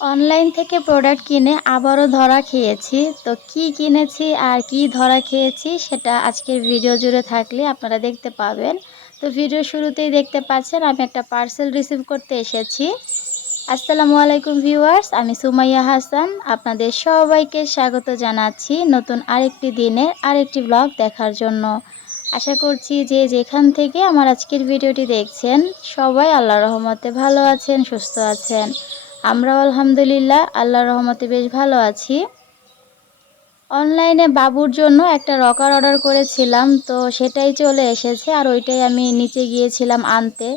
Online থেকে product কিনে আবারও ধরা খেয়েছি। তো কি কিনেছি আর কি ধরা খেয়েছি সেটা আজকের ভিডিও জুড়ে থাকলে আপনারা দেখতে পাবেন। তো ভিডিও শুরুতেই দেখতে পাচ্ছেন, আমি একটা পার্সেল রিসিভ করতে এসেছি। আসসালামু আলাইকুম ভিউয়ার্স আমি সুমাইয়া হাসান। আপনাদের সবাইকে স্বাগত জানাচ্ছি নতুন আরেকটি দিনের আরেকটি ব্লগ দেখার জন্য। আশা করছি যে যেখান থেকে আমার আজকের ভিডিওটি দেখছেন, সবাই আল্লাহ রহমতে ভালো আছেন, সুস্থ আছেন। আমরাও আলহামদুলিল্লাহ, আল্লাহর রহমতে বেশ ভালো আছি। অনলাইনে বাবুর জন্য একটা রকার অর্ডার করেছিলাম, তো সেটাই চলে এসেছে আর ওইটাই আমি নিচে গিয়েছিলাম আনতে।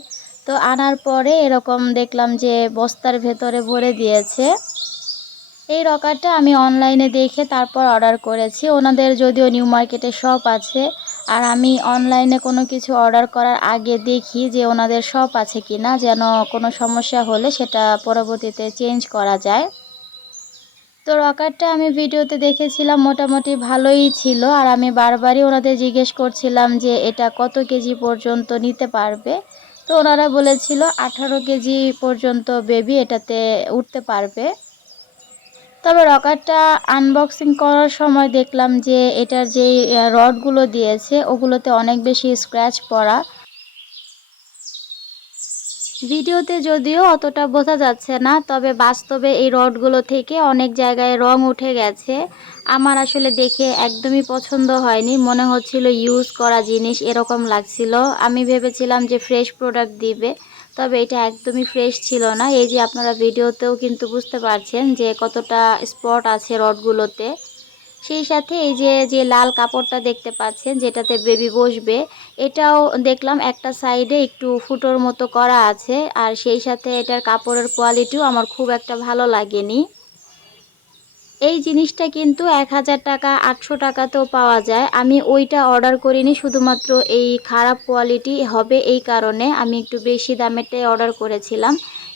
তো আনার পরে এরকম দেখলাম যে বস্তার ভেতরে ভরে দিয়েছে। এই রকারটা আমি অনলাইনে দেখে তারপর অর্ডার করেছি। ওনাদের যদিও নিউ মার্কেটে শপ আছে আর আমি অনলাইনে কোনো কিছু অর্ডার করার আগে দেখি যে ওনাদের শপ আছে কি না যেন কোনো সমস্যা হলে সেটা পরবর্তীতে চেঞ্জ করা যায়। তো রকারটা আমি ভিডিওতে দেখেছিলাম, মোটামুটি ভালোই ছিল। আর আমি বারবারই ওনাদের জিজ্ঞেস করছিলাম যে এটা কত কেজি পর্যন্ত নিতে পারবে। তো ওনারা বলেছিল, আঠারো কেজি পর্যন্ত বেবি এটাতে উঠতে পারবে। তবে রকারটা আনবক্সিং করার সময় দেখলাম যে এটার যেই রডগুলো দিয়েছে, ওগুলোতে অনেক বেশি স্ক্র্যাচ পড়া। ভিডিওতে যদিও অতটা বোঝা যাচ্ছে না, তবে বাস্তবে এই রডগুলো থেকে অনেক জায়গায় রং উঠে গেছে। আমার আসলে দেখে একদমই পছন্দ হয়নি, মনে হচ্ছিল ইউজ করা জিনিস এরকম লাগছিল। আমি ভেবেছিলাম যে ফ্রেশ প্রোডাক্ট দিবে। তবে এটা একদমই ফ্রেশ ছিল না। এই যে আপনারা ভিডিওতেও কিন্তু বুঝতে পারছেন যে কতটা স্পট আছে রডগুলোতে। সেই সাথে এই যে যে লাল কাপড়টা দেখতে পাচ্ছেন, যেটাতে বেবি বসবে, এটাও দেখলাম একটা সাইডে একটু ফুটোর মতো করা আছে। আর সেই সাথে এটার কাপড়ের কোয়ালিটিও আমার খুব একটা ভালো লাগেনি। এই জিনিসটা কিন্তু এক হাজার টাকা, আটশো টাকাতেও পাওয়া যায়। আমি ওইটা অর্ডার করিনি, শুধুমাত্র এই খারাপ কোয়ালিটি হবে এই কারণে আমি একটু বেশি দামেরটাই অর্ডার করেছিলাম।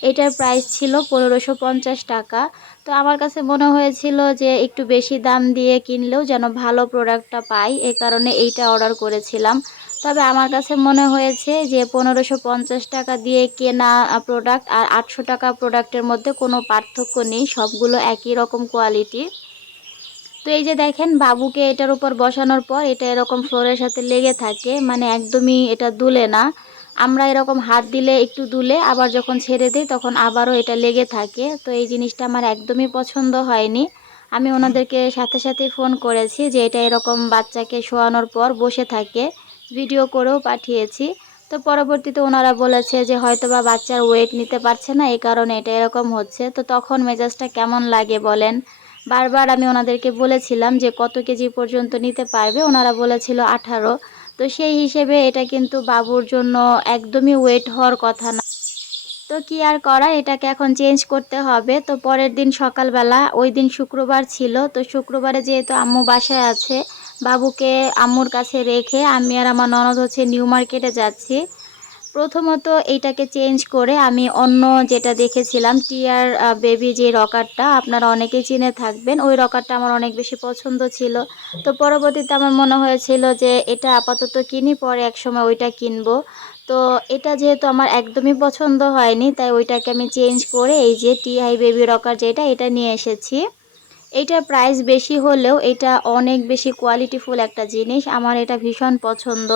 এটার প্রাইস ছিল পনেরোশো পঞ্চাশ টাকা। তো আমার কাছে মনে হয়েছিল যে একটু বেশি দাম দিয়ে কিনলেও যেন ভালো প্রোডাক্টটা পাই, এ কারণে এইটা অর্ডার করেছিলাম। তবে আমার কাছে মনে হয়েছে যে পনেরোশো পঞ্চাশ টাকা দিয়ে কেনা প্রোডাক্ট আর আটশো টাকা প্রোডাক্টের মধ্যে কোনো পার্থক্য নেই, সবগুলো একই রকম কোয়ালিটি তো এই যে দেখেন, বাবুকে এটার উপর বসানোর পর এটা এরকম ফ্লোরের সাথে লেগে থাকে মানে একদমই এটা দুলে না। আমরা এরকম হাত দিলে একটু দুলে, আবার যখন ছেড়ে দিই তখন আবারও এটা লেগে থাকে। তো এই জিনিসটা আমার একদমই পছন্দ হয়নি। আমি ওনাদেরকে সাথে সাথে ফোন করেছি যে এটা এরকম বাচ্চাকে শোয়ানোর পর বসে থাকে। ভিডিও করেও পাঠিয়েছি। তো পরবর্তীতে ওনারা বলেছে যে হয়তো বা বাচ্চার ওয়েট নিতে পারছে না, এই কারণে এটা এরকম হচ্ছে। তো তখন মেজাজটা কেমন লাগে বলেন? বারবার আমি ওনাদেরকে বলেছিলাম যে, কত কেজি পর্যন্ত নিতে পারবে? ওনারা বলেছিল আঠারো। তো সেই হিসেবে এটা কিন্তু বাবুর জন্য একদমই ওয়েট হওয়ার কথা না। তো কি আর করা এটাকে এখন চেঞ্জ করতে হবে। তো পরের দিন সকালবেলা, ওই দিন শুক্রবার ছিল। তো শুক্রবারে যেহেতু আম্মু বাসায় আছে বাবুকে আম্মুর কাছে রেখে আমি আর আমার ননদ হচ্ছে নিউ মার্কেটে যাচ্ছি। প্রথমত এইটাকে চেঞ্জ করে আমি অন্য যেটা দেখেছিলাম, টিয়ার বেবি যে রকারটা, আপনারা অনেকেই চিনে থাকবেন, ওই রকারটা আমার অনেক বেশি পছন্দ ছিল। তো পরবর্তীতে আমার মনে হয়েছিল যে এটা আপাতত কিনি, পরে একসময় ওইটা কিনবো। তো এটা যেহেতু আমার একদমই পছন্দ হয়নি, তাই ওইটাকে আমি চেঞ্জ করে এই যে টিআই বেবি রকার যেটা, এটা নিয়ে এসেছি। এইটার প্রাইস বেশি হলেও এটা অনেক বেশি কোয়ালিটিফুল একটা জিনিস। আমার এটা ভীষণ পছন্দ।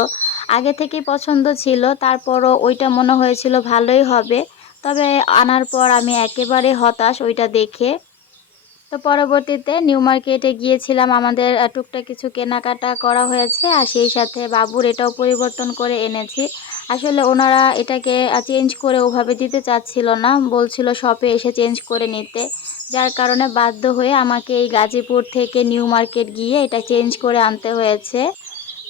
আগে থেকেই পছন্দ ছিল, তারপরও ওইটা মনে হয়েছিল ভালোই হবে। তবে আনার পর আমি একেবারে হতাশ ওইটা দেখে। তো পরবর্তীতে নিউ মার্কেটে গিয়েছিলাম, আমাদের টুকটাক কিছু কেনাকাটা করা হয়েছে আর সেই সাথে বাবুর এটাও পরিবর্তন করে এনেছি। আসলে ওনারা এটাকে চেঞ্জ করে ওভাবে দিতে চাচ্ছিল না, বলছিল শপে এসে চেঞ্জ করে নিতে। যার কারণে বাধ্য হয়ে আমাকে এই গাজীপুর থেকে নিউ মার্কেট গিয়ে এটা চেঞ্জ করে আনতে হয়েছে।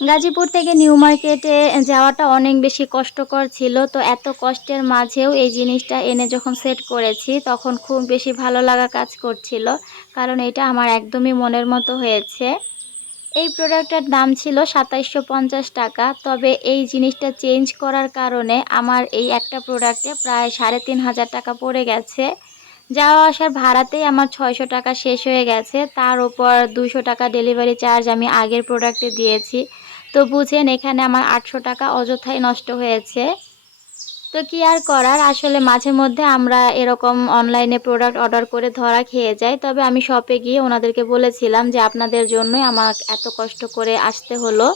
গাজীপুর থেকে নিউ মার্কেটে যাওয়াটা অনেক বেশি কষ্টকর ছিল, তো এত কষ্টের মাঝেও এই জিনিসটা এনে যখন সেট করেছি তখন খুব বেশি ভালো লাগা কাজ করছিল, কারণ এটা আমার একদমই মনের মতো হয়েছে। এই প্রোডাক্টটার দাম ছিল সাতাইশশো টাকা, তবে এই জিনিসটা চেঞ্জ করার কারণে আমার এই একটা প্রোডাক্টে প্রায় সাড়ে তিন হাজার টাকা পড়ে গেছে। যাওয়া আসার ভাড়াতেই আমার ছয়শো টাকা শেষ হয়ে গেছে। তার উপর দুশো টাকা ডেলিভারি চার্জ আমি আগের প্রোডাক্টে দিয়েছি। তো বুঝেন, এখানে আমার আটশো টাকা অযথাই নষ্ট হয়েছে। তো তো কি আর করার? আসলে মাঝে মধ্যে আমরা এরকম অনলাইনে প্রোডাক্ট অর্ডার করে ধরা খেয়ে যাই। তবে আমি শপে গিয়ে ওনাদেরকে বলেছিলাম যে আপনাদের জন্যই আমার এত কষ্ট করে আসতে হলো।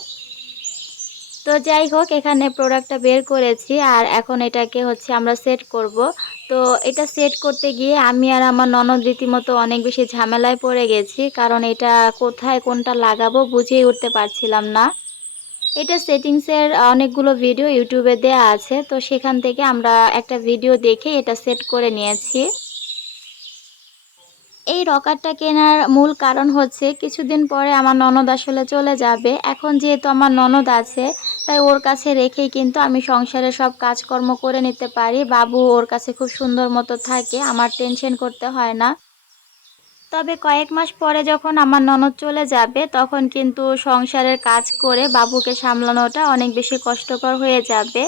তো যাই হোক, এখানে প্রোডাক্টটা বের করেছি আর এখন এটাকে হচ্ছে আমরা সেট করব। তো এটা সেট করতে গিয়ে আমি আর আমার ননদ রীতিমতো অনেক বেশি ঝামেলায় পড়ে গেছি, কারণ এটা কোথায় কোনটা লাগাবো বুঝেই উঠতে পারছিলাম না। এটা সেটিংসের অনেকগুলো ভিডিও ইউটিউবে দেয়া আছে, তো সেখান থেকে আমরা একটা ভিডিও দেখে এটা সেট করে নিয়েছি। এই রকারটা কেনার মূল কারণ হচ্ছে কিছুদিন পরে আমার ননদ আসলে চলে যাবে। এখন যেহেতু আমার ননদ আছে, তাই ওর কাছে রেখেই কিন্তু আমি সংসারে সব কাজকর্ম করে নিতে পারি। বাবু ওর কাছে খুব সুন্দর মতো থাকে, আমার টেনশন করতে হয় না। তবে কয়েক মাস পরে যখন আমার ননদ চলে যাবে, তখন কিন্তু সংসারের কাজ করে বাবুকে সামলানোটা অনেক বেশি কষ্টকর হয়ে যাবে।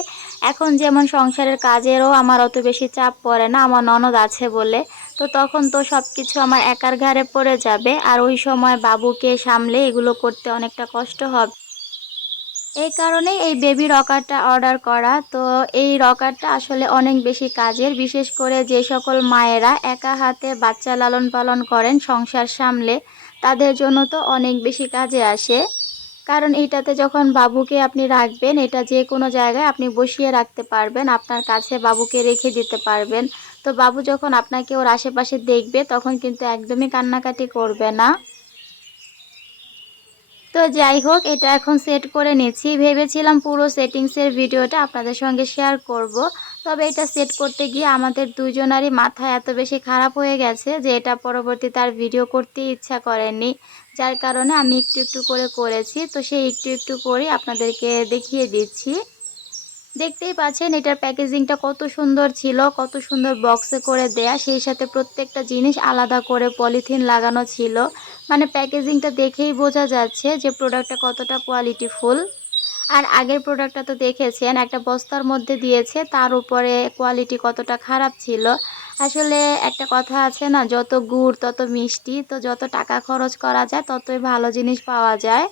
এখন যেমন সংসারের কাজেরও আমার অত বেশি চাপ পড়ে না, আমার ননদ আছে বলে। তো তখন তো সব কিছু আমার একার ঘাড়ে পড়ে যাবে, আর ওই সময় বাবুকে সামলে এগুলো করতে অনেকটা কষ্ট হবে। এই কারণে এই বেবি রকারটা অর্ডার করা। তো এই রকারটা আসলে অনেক বেশি কাজের, বিশেষ করে যে সকল মায়েরা একা হাতে বাচ্চা লালন পালন করেন সংসার সামলে, তাদের জন্য তো অনেক বেশি কাজে আসে। কারণ এটাতে যখন বাবুকে আপনি রাখবেন, এটা যে কোনো জায়গায় আপনি বসিয়ে রাখতে পারবেন, আপনার কাছে বাবুকে রেখে দিতে পারবেন। তো বাবু যখন আপনাকে ওর আশেপাশে দেখবে, তখন কিন্তু একদমই কান্নাকাটি করবে না। তো যাই হোক, এটা এখন সেট করে নিচ্ছি। ভেবেছিলাম পুরো সেটিংসের ভিডিওটা আপনাদের সঙ্গে শেয়ার করব। তবে এটা সেট করতে গিয়ে আমাদের দুজনারই মাথা এত বেশি খারাপ হয়ে গেছে যে এটা পরবর্তী তার ভিডিও করতে ইচ্ছা করেনি যার কারণে আমি একটু একটু করে করেছি, তো সেই একটু একটু করে আপনাদেরকে দেখিয়ে দিচ্ছি। দেখতেই পাচ্ছেন এটার প্যাকেজিংটা কত সুন্দর ছিল, কত সুন্দর বক্সে করে দেয়া। সেই সাথে প্রত্যেকটা জিনিস আলাদা করে পলিথিন লাগানো ছিল। মানে প্যাকেজিংটা দেখেই বোঝা যাচ্ছে যে প্রোডাক্টটা কতটা কোয়ালিটিফুল আর আগের প্রোডাক্টটা তো দেখেছেন, একটা বস্তার মধ্যে দিয়েছে, তার উপরে কোয়ালিটি কতটা খারাপ ছিল। আসলে একটা কথা আছে না, যত গুড় তত মিষ্টি, তো যত টাকা খরচ করা যায়, ততই ভালো জিনিস পাওয়া যায়।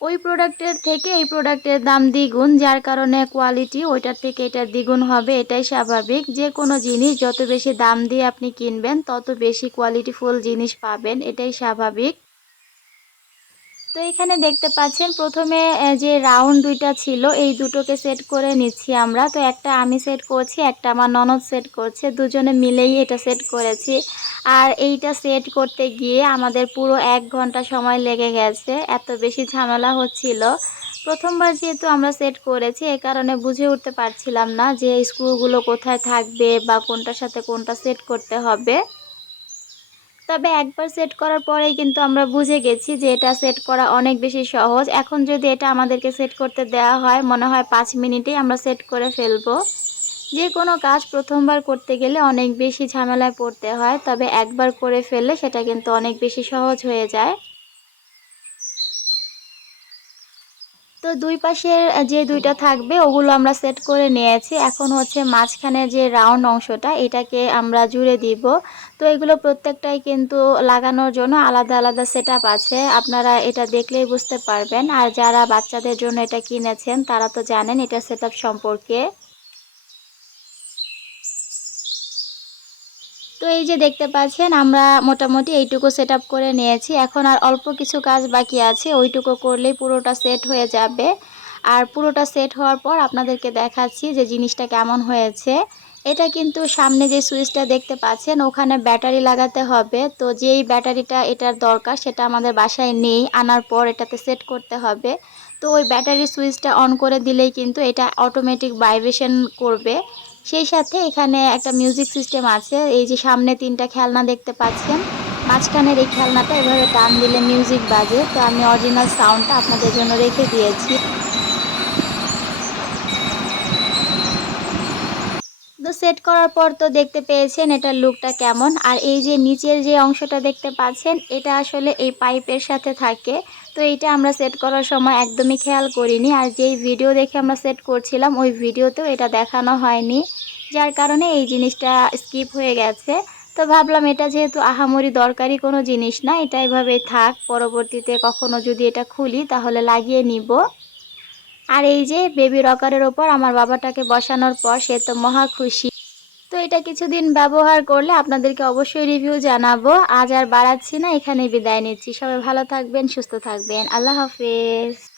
ওই প্রোডাক্টের থেকে এই প্রোডাক্টের দাম দ্বিগুণ, যার কারণে কোয়ালিটি ওইটার থেকে এটার দ্বিগুণ হবে, এটাই স্বাভাবিক। যে কোনো জিনিস যত বেশি দাম দিয়ে আপনি কিনবেন, তত বেশি কোয়ালিটিফুল জিনিস পাবেন, এটাই স্বাভাবিক। তো এখানে দেখতে পাচ্ছেন প্রথমে যে রাউন্ড দুইটা ছিল, এই দুটোকে সেট করে নিচ্ছি আমরা। তো একটা আমি সেট করছি, একটা আমার ননদ সেট করছে, দুজনে মিলেই এটা সেট করেছি। আর এইটা সেট করতে গিয়ে আমাদের পুরো এক ঘণ্টা সময় লেগে গেছে, এত বেশি ঝামেলা হচ্ছিল। প্রথমবার যেহেতু আমরা সেট করেছি, এ কারণে বুঝে উঠতে পারছিলাম না যে স্ক্রুগুলো কোথায় থাকবে বা কোনটার সাথে কোনটা সেট করতে হবে। তবে একবার সেট করার পরেই কিন্তু আমরা বুঝে গেছি যে এটা সেট করা অনেক বেশি সহজ। এখন যদি এটা আমাদেরকে সেট করতে দেওয়া হয়, মনে হয় পাঁচ মিনিটেই আমরা সেট করে ফেলব। যে কোনো কাজ প্রথমবার করতে গেলে অনেক বেশি ঝামেলায় পড়তে হয়, তবে একবার করে ফেললে সেটা কিন্তু অনেক বেশি সহজ হয়ে যায়। তো দুই পাশের যে দুইটা থাকবে, ওগুলো আমরা সেট করে নিয়েছি। এখন হচ্ছে মাঝখানে যে রাউন্ড অংশটা, এটাকে আমরা জুড়ে দিব। তো এগুলো প্রত্যেকটাই কিন্তু লাগানোর জন্য আলাদা আলাদা সেট আছে। আপনারা এটা দেখলেই বুঝতে পারবেন। আর যারা বাচ্চাদের জন্য এটা কিনেছেন, তারা তো জানেন এটা সেট সম্পর্কে। তো এই যে দেখতে পাচ্ছেন, আমরা মোটামুটি এইটুকু সেট করে নিয়েছি। এখন আর অল্প কিছু কাজ বাকি আছে, ওইটুকু করলেই পুরোটা সেট হয়ে যাবে। আর পুরোটা সেট হওয়ার পর আপনাদেরকে দেখাচ্ছি যে জিনিসটা কেমন হয়েছে। এটা কিন্তু সামনে যে সুইচটা দেখতে পাচ্ছেন, ওখানে ব্যাটারি লাগাতে হবে। তো যেই ব্যাটারিটা এটার দরকার, সেটা আমাদের বাসায় নেই, আনার পর এটাতে সেট করতে হবে। তো ওই ব্যাটারি সুইচটা অন করে দিলেই কিন্তু এটা অটোমেটিক ভাইব্রেশন করবে। সেই সাথে এখানে একটা মিউজিক সিস্টেম আছে, এই যে সামনে তিনটা খেলনা দেখতে পাচ্ছেন। মাঝখানের এই খেলনাটা এভাবে টান দিলে মিউজিক বাজে। তো আমি অরিজিনাল সাউন্ডটা আপনাদের জন্য রেখে দিয়েছি। সেট করার পর তো দেখতে পেয়েছেন এটার লুকটা কেমন। আর এই যে নিচের যে অংশটা দেখতে পাচ্ছেন, এটা আসলে এই পাইপের সাথে থাকে। তো এইটা আমরা সেট করার সময় একদমই খেয়াল করিনি। আর যেই ভিডিও দেখে আমরা সেট করছিলাম, ওই ভিডিওতেও এটা দেখানো হয়নি। যার কারণে এই জিনিসটা স্কিপ হয়ে গেছে। তো ভাবলাম এটা যেহেতু আহামরি দরকারি কোনো জিনিস না, এটা এভাবে থাক, পরবর্তীতে কখনো যদি এটা খুলি তাহলে লাগিয়ে নিব। আর এই যে বেবি রকারের ওপর আমার বাবাটাকে বসানোর পর সে তো মহা খুশি। তো এটা কিছুদিন ব্যবহার করলে আপনাদেরকে অবশ্যই রিভিউ জানাব। আজ আর বাড়াচ্ছি না এখানে বিদায় নিচ্ছি। সবাই ভালো থাকবেন, সুস্থ থাকবেন। আল্লাহ হাফেজ।